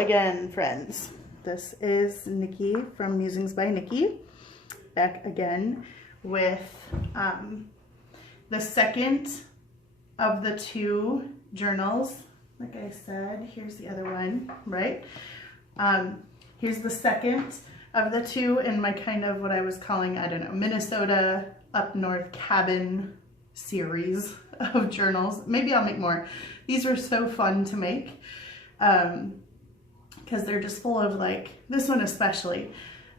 again, friends, this is Nikki from Musings by Nikki, back again with the second of the two journals. Like I said, here's the other one, right? Here's the second of the two in my kind of what I was calling, I don't know, Minnesota up north cabin series of journals. Maybe I'll make more. These were so fun to make because they're just full of, like, this one especially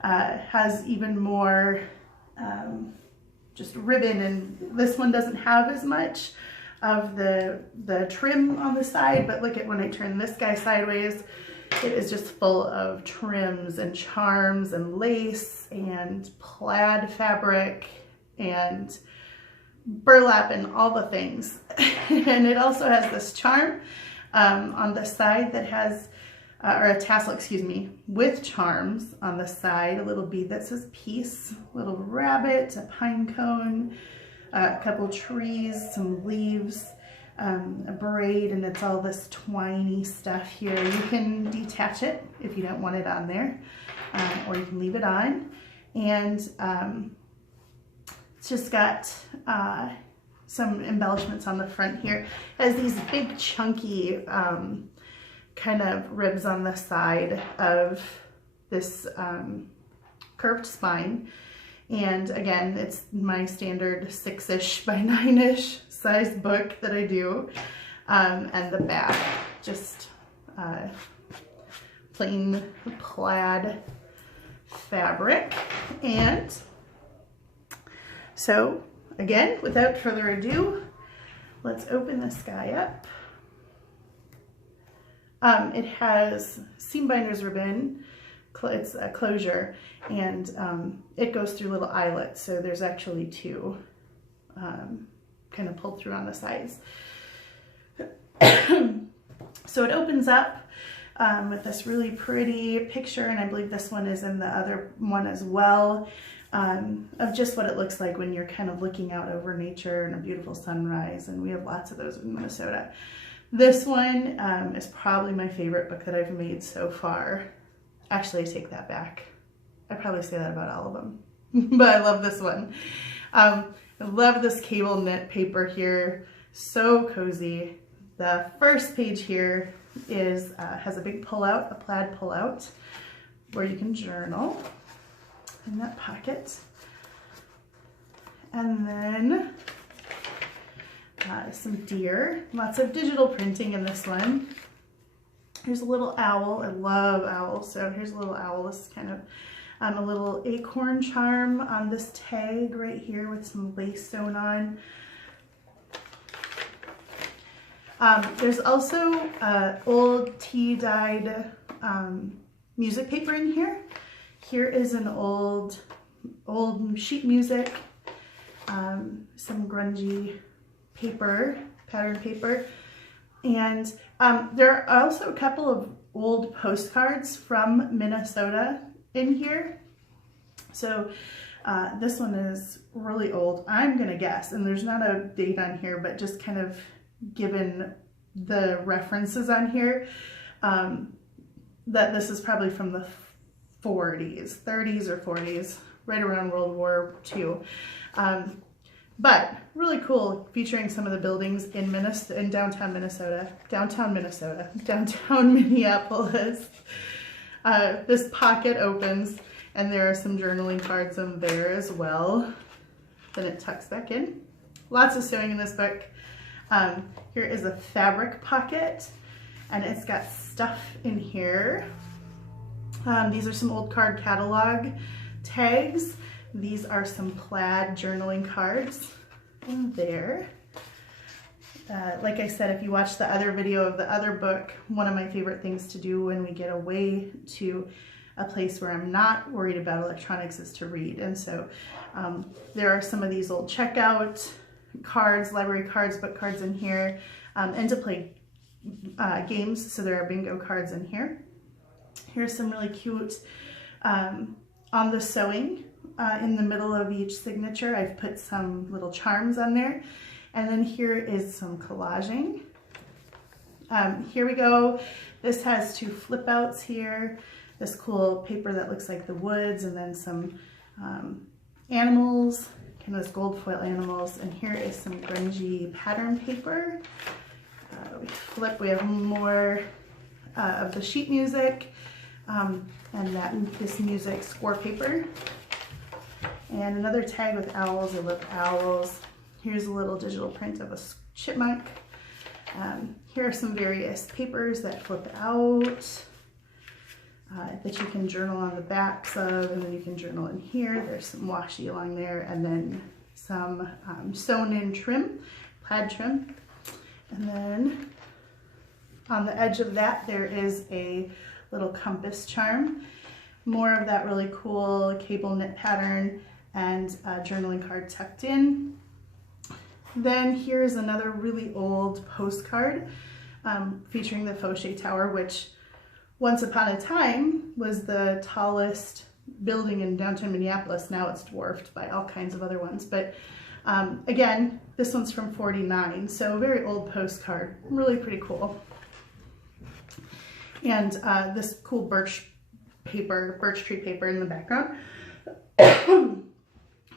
has even more just ribbon, and this one doesn't have as much of the trim on the side, but look at when I turn this guy sideways, it is just full of trims and charms and lace and plaid fabric and burlap and all the things. And it also has this charm on the side that has, or a tassel, excuse me, with charms on the side, a little bead that says peace, a little rabbit, a pine cone, a couple trees, some leaves, a braid, and it's all this twiny stuff here. You can detach it if you don't want it on there, or you can leave it on. And it's just got some embellishments on the front here. It has these big chunky kind of ribs on the side of this curved spine. And again, it's my standard 6-ish by 9-ish size book that I do. And the back, just plain plaid fabric. And so again, without further ado, let's open this guy up. It has seam binders ribbon, it's a closure, and it goes through little eyelets, so there's actually two kind of pulled through on the sides. So it opens up with this really pretty picture, and I believe this one is in the other one as well, of just what it looks like when you're kind of looking out over nature and a beautiful sunrise, and we have lots of those in Minnesota. This one is probably my favorite book that I've made so far. Actually, I take that back. I probably say that about all of them, but I love this one. I love this cable knit paper here, so cozy. The first page here is has a big pullout, a plaid pullout, where you can journal in that pocket. And then some deer, lots of digital printing in this one. Here's a little owl. I love owls, so here's a little owl. This is kind of a little acorn charm on this tag right here with some lace sewn on. There's also old tea-dyed music paper in here. Here is an old sheet music, some grungy paper, pattern paper, and there are also a couple of old postcards from Minnesota in here. So this one is really old, I'm gonna guess, and there's not a date on here, but just kind of given the references on here, that this is probably from the 40s, 30s or 40s, right around World War II. But really cool, featuring some of the buildings in downtown Minneapolis. This pocket opens, and there are some journaling cards in there as well. Then it tucks back in. Lots of sewing in this book. Here is a fabric pocket, and it's got stuff in here. These are some old card catalog tags. These are some plaid journaling cards in there. Like I said, if you watch the other video of the other book, one of my favorite things to do when we get away to a place where I'm not worried about electronics is to read. And so there are some of these old checkout cards, library cards, book cards in here, and to play games. So there are bingo cards in here. Here's some really cute on the sewing. In the middle of each signature, I've put some little charms on there. And then here is some collaging. Here we go. This has 2 flip outs here. This cool paper that looks like the woods, and then some animals, kind of this gold foil animals. And here is some grungy pattern paper. We flip, we have more of the sheet music, and this music score paper. And another tag with owls. I love owls. Here's a little digital print of a chipmunk. Here are some various papers that flip out that you can journal on the backs of, and then you can journal in here. There's some washi along there, and then some sewn in trim, plaid trim. And then on the edge of that, there is a little compass charm. More of that really cool cable knit pattern, and a journaling card tucked in. Then here's another really old postcard featuring the Fauché Tower, which once upon a time was the tallest building in downtown Minneapolis. Now it's dwarfed by all kinds of other ones. But again, this one's from '49, so a very old postcard, really pretty cool. And this cool birch tree paper in the background.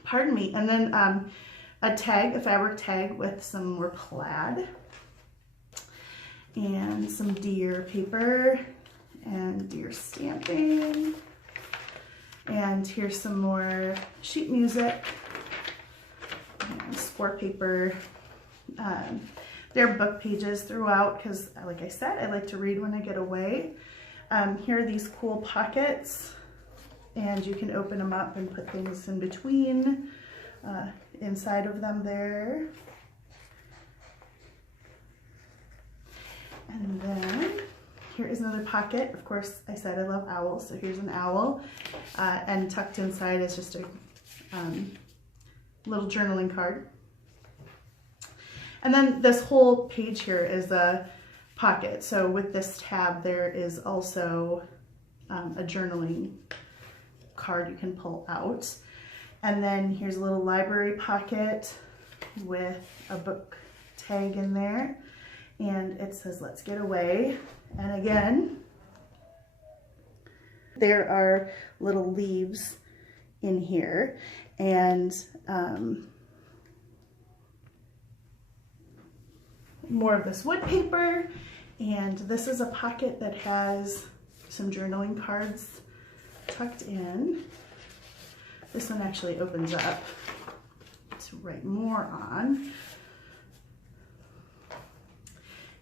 Pardon me. And then a fabric tag with some more plaid, and some deer paper and deer stamping. And here's some more sheet music and score paper. There are book pages throughout because, like I said, I like to read when I get away. Here are these cool pockets, and you can open them up and put things in between, inside of them there. And then here is another pocket. Of course, I said I love owls, so here's an owl. And tucked inside is just a little journaling card. And then this whole page here is a pocket. So with this tab, there is also a journaling card you can pull out. And then here's a little library pocket with a book tag in there. And it says, "Let's get away." And again, there are little leaves in here. And more of this wood paper. And this is a pocket that has some journaling cards tucked in. This one actually opens up to write more on.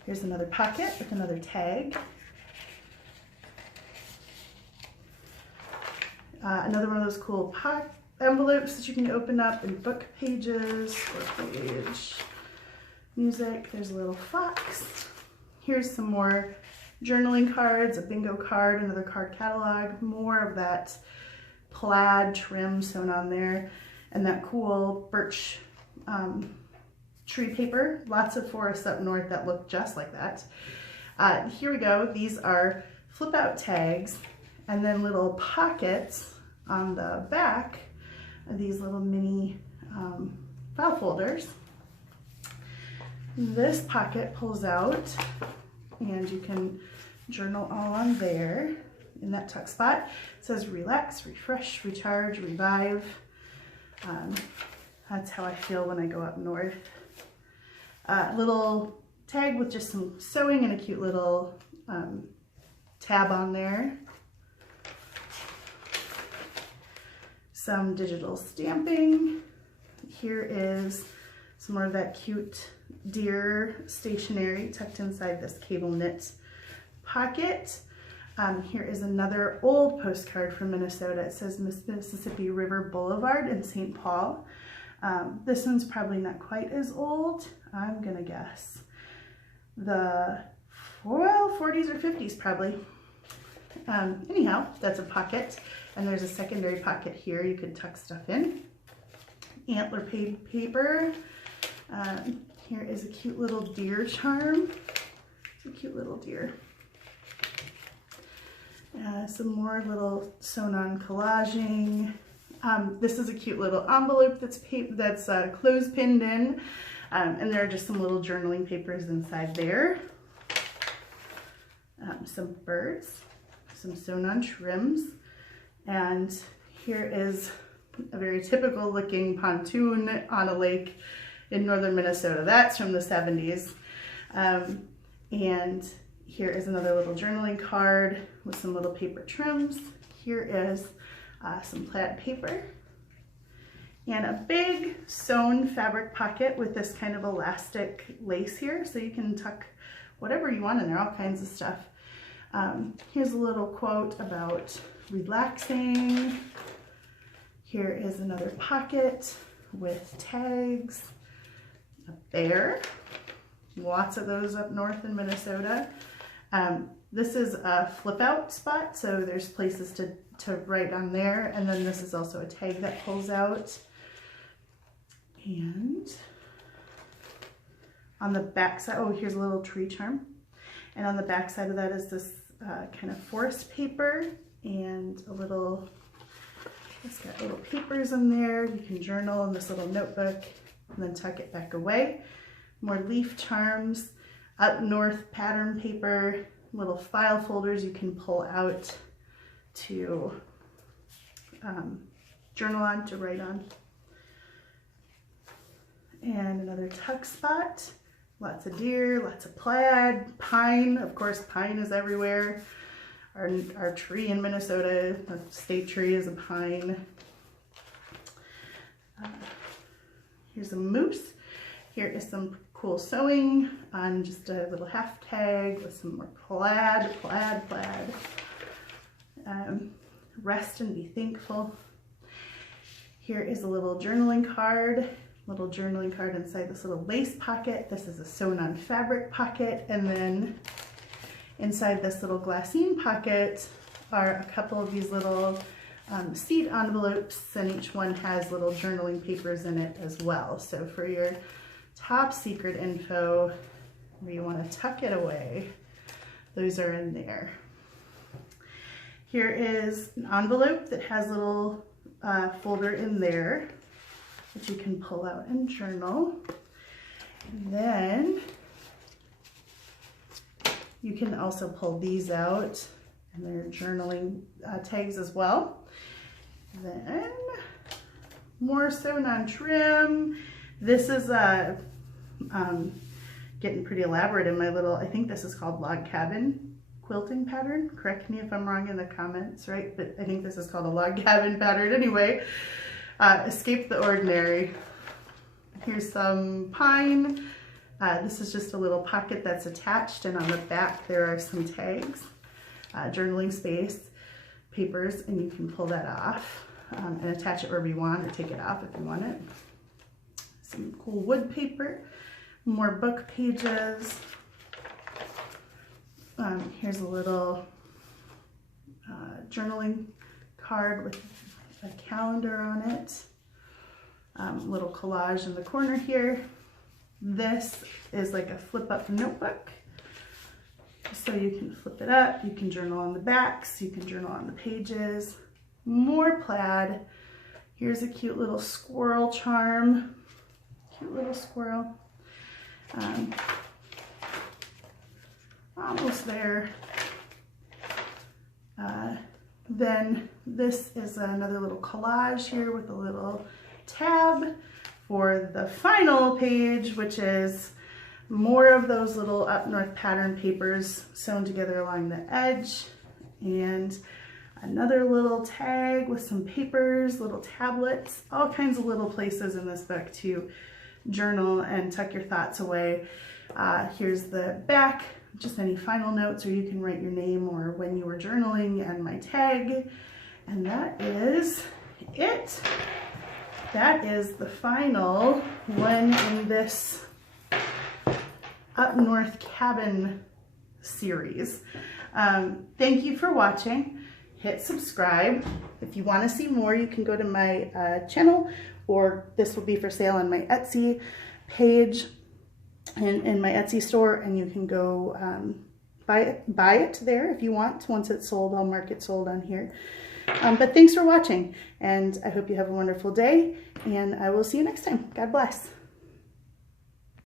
Here's another pocket with another tag. Another one of those cool envelopes that you can open up in book pages or page. Music, there's a little fox. Here's some more journaling cards, a bingo card, another card catalog, more of that plaid trim sewn on there, and that cool birch tree paper. Lots of forests up north that look just like that. Here we go. These are flip out tags, and then little pockets on the back of these little mini file folders. This pocket pulls out, and you can journal all on there in that tuck spot. It says relax, refresh, recharge, revive. That's how I feel when I go up north. Little tag with just some sewing and a cute little tab on there. Some digital stamping. Here is some more of that cute deer stationery tucked inside this cable knit pocket. Here is another old postcard from Minnesota. It says Mississippi River Boulevard in St. Paul. This one's probably not quite as old. I'm gonna guess the 40s or 50s probably. Anyhow, that's a pocket, and there's a secondary pocket here you could tuck stuff in. Antler paper. Here is a cute little deer charm. It's a cute little deer. Some more little sewn on collaging. This is a cute little envelope that's clothes pinned in, and there are just some little journaling papers inside there. some birds, some sewn-on trims, and here is a very typical looking pontoon on a lake in northern Minnesota. That's from the 70s. And here is another little journaling card with some little paper trims. Here is some plaid paper and a big sewn fabric pocket with this kind of elastic lace here, so you can tuck whatever you want in there, all kinds of stuff. Here's a little quote about relaxing. Here is another pocket with tags, a bear, lots of those up north in Minnesota. This is a flip out spot, so there's places to write on there, and then this is also a tag that pulls out. And on the back side, oh, here's a little tree charm. And on the back side of that is this kind of forest paper and a little, it's got little papers in there. You can journal in this little notebook and then tuck it back away. More leaf charms, up north pattern paper, little file folders you can pull out to journal on, to write on. And another tuck spot, lots of deer, lots of plaid, pine, of course pine is everywhere. Our tree in Minnesota, the state tree, is a pine. Here's a moose. Here is some cool sewing on just a little half tag with some more plaid. Rest and be thankful. Here is a little journaling card inside this little lace pocket. This is a sewn on fabric pocket, and then inside this little glassine pocket are a couple of these little seed envelopes, and each one has little journaling papers in it as well. So for your top secret info, where you want to tuck it away, those are in there. Here is an envelope that has a little folder in there that you can pull out and journal. And then you can also pull these out, and they're journaling tags as well. Then more sewn on trim. This is getting pretty elaborate in my little, I think this is called log cabin quilting pattern. Correct me if I'm wrong in the comments, right? But I think this is called a log cabin pattern anyway. Escape the ordinary. Here's some pine. This is just a little pocket that's attached, and on the back there are some tags, journaling space, papers, and you can pull that off and attach it wherever you want, or take it off if you want it. Some cool wood paper, more book pages. Here's a little journaling card with a calendar on it. Little collage in the corner here. This is like a flip up notebook. So you can flip it up, you can journal on the backs, you can journal on the pages. More plaid. Here's a cute little squirrel charm. Cute little squirrel. Almost there. Then this is another little collage here with a little tab for the final page, which is more of those little up north pattern papers sewn together along the edge, and another little tag with some papers, little tablets, all kinds of little places in this book to journal and tuck your thoughts away. Here's the back, just any final notes, or you can write your name or when you were journaling, and my tag. And that is it. That is the final one in this Up North Cabin series. Thank you for watching. Hit subscribe. If you want to see more, you can go to my channel, or this will be for sale on my Etsy page and in my Etsy store, and you can go buy it there if you want. Once it's sold, I'll mark it sold on here. But thanks for watching, and I hope you have a wonderful day, and I will see you next time. God bless.